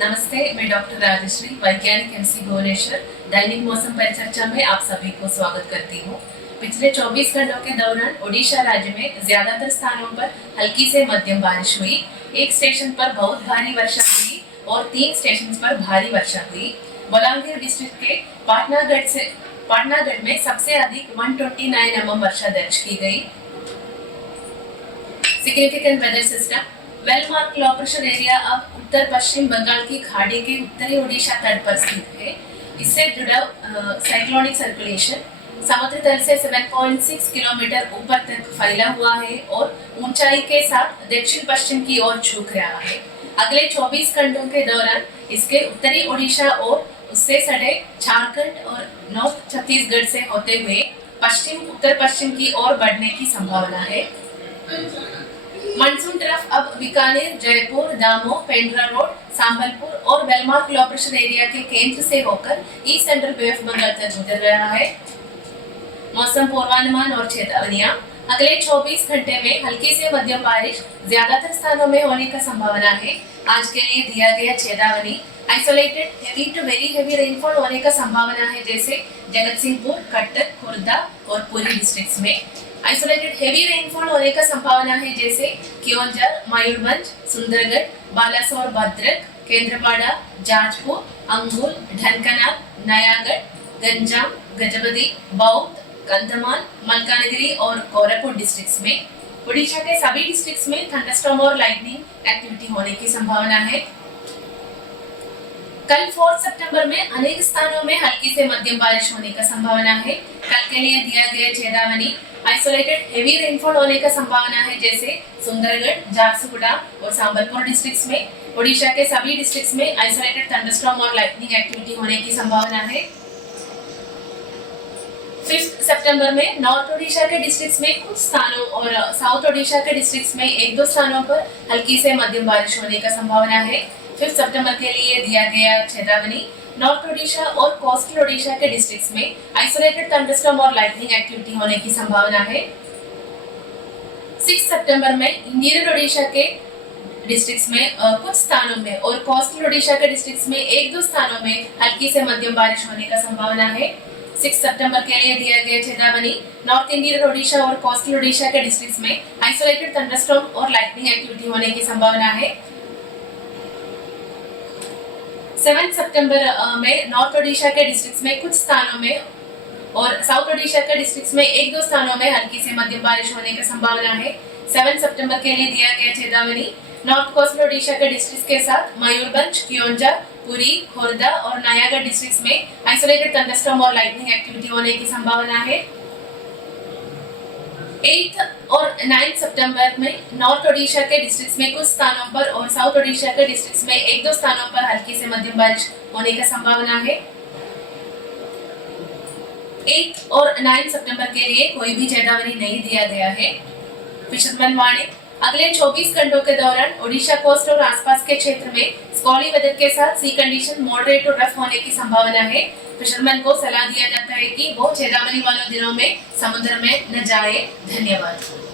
नमस्ते, मैं डॉक्टर राजश्री, वैज्ञानिक एमसी भुवनेश्वर। दैनिक मौसम परिचर्चा में आप सभी को स्वागत करती हूँ। पिछले 24 घंटों के दौरान ओडिशा राज्य में ज्यादातर स्थानों पर हल्की से मध्यम बारिश हुई। एक स्टेशन पर बहुत भारी वर्षा हुई और 3 स्टेशन पर भारी वर्षा हुई। बलांगीर डिस्ट्रिक्ट के पाटनागढ़ में सबसे अधिक 129 mm वर्षा दर्ज की गई। Significant weather system. Well mark low pressure area अब उत्तर पश्चिम बंगाल की खाड़ी के उत्तरी ओडिशा तट पर स्थित है। इससे जुड़ा साइक्लोनिक सर्कुलेशन समुद्र तल से 7.6 किलोमीटर ऊपर तक फैला हुआ है और ऊंचाई के साथ दक्षिण पश्चिम की ओर झुक रहा है। अगले 24 घंटों के दौरान इसके उत्तरी ओडिशा और उससे सटे झारखंड और नॉर्थ छत्तीसगढ़ से होते हुए पश्चिम उत्तर पश्चिम की ओर बढ़ने की संभावना है। मानसून तरफ अब बीकानेर, जयपुर, दामोह, पेंड्रा रोड, संबलपुर और वेलमार्क लो प्रेशर एरिया के केंद्र से होकर east central bay of Bengal तक गुजर रहा है। मौसम पूर्वानुमान और चेतावनियां। अगले 24 घंटे में हल्की से मध्यम बारिश ज्यादातर स्थानों में होने का संभावना है। आज के लिए दिया गया चेतावनी isolated heavy to very heavy rainfall होने का संभावना है, जैसे जगतसिंहपुर, कटक, खुर्दा और पुरी डिस्ट्रिक्ट्स में। आइसोलेटेड हेवी रेनफॉल होने का संभावना है, जैसे क्योंझर, मयूरभंज, सुंदरगढ़, बालासोर, भद्रक, केंद्रपाड़ा, जाजपुर, अंगुल, ढनकनाल, नयागढ़, गंजाम, गजपति, बौद्ध, कंधमाल, मलकानगिरी और कोरापुट डिस्ट्रिक्ट्स में। ओडिशा के सभी डिस्ट्रिक्ट्स में थंडरस्टॉर्म और लाइटनिंग एक्टिविटी होने की संभावना है। कल 4 सितंबर में अनेक स्थानों में हल्की से मध्यम बारिश होने का संभावना है। कल के लिए दिया गया चेतावनी आइसोलेटेड हेवी रेनफॉल होने का संभावना है, जैसे सुंदरगढ़, झारसुगुड़ा और संबलपुर डिस्ट्रिक्ट्स में। ओडिशा के सभी डिस्ट्रिक्ट्स में आइसोलेटेड थंडरस्टॉर्म और लाइटनिंग एक्टिविटी होने की संभावना है। 5 सितंबर में नॉर्थ ओडिशा के डिस्ट्रिक्ट्स में कुछ स्थानों और साउथ ओडिशा के डिस्ट्रिक्ट्स में 1-2 स्थानों पर हल्की से मध्यम बारिश होने का संभावना है। 5 सितंबर के लिए दिया गया चेतावनी नॉर्थ ओडिशा और कोस्टल ओडिशा के डिस्ट्रिक्ट्स में आइसोलेटेड थंडरस्टॉर्म और लाइटनिंग एक्टिविटी होने की संभावना है। 6 सितंबर में इंटीरियर ओडिशा के डिस्ट्रिक्ट्स में कुछ स्थानों में और कोस्टल ओडिशा के डिस्ट्रिक्ट्स में 1-2 स्थानों में हल्की से मध्यम बारिश होने का संभावना है। 6 सितंबर के लिए दिया गया चेतावनी नॉर्थ इंटीरियर ओडिशा और कोस्टल ओडिशा के डिस्ट्रिक्ट्स में आइसोलेटेड थंडरस्टॉर्म और लाइटनिंग एक्टिविटी होने की संभावना है। 7 सितंबर में नॉर्थ ओडिशा के डिस्ट्रिक्ट्स में कुछ स्थानों में और साउथ ओडिशा के डिस्ट्रिक्ट्स में 1-2 स्थानों में हल्की से मध्यम बारिश होने की संभावना है। 7 सितंबर के लिए दिया गया चेतावनी नॉर्थ कोस्टल ओडिशा के डिस्ट्रिक्ट्स के साथ मयूरभंज, क्योंझर, पुरी, खुर्दा और नयागढ़ डिस्ट्रिक्ट्स में आइसोलेटेड थंडरस्टॉर्म और लाइटनिंग एक्टिविटी होने की संभावना है। 8 और 9 सितंबर में नॉर्थ ओडिशा के डिस्ट्रिक्ट्स में कुछ स्थानों पर और साउथ ओडिशा के डिस्ट्रिक्ट्स में 1-2 स्थानों पर हल्की से मध्यम बारिश होने की संभावना है। 8 और 9 सितंबर के लिए कोई भी चेतावनी नहीं दिया गया है। Fisherman warning. अगले 24 घंटों के दौरान ओडिशा कोस्ट और आसपास के क्षेत्र में स्क्वाली वेदर के साथ सी कंडीशन मॉडरेट और रफ होने की संभावना है। फिशरमैन को सलाह दिया जाता है कि वो चेतावनी वाले दिनों में समुद्र में न जाए। धन्यवाद।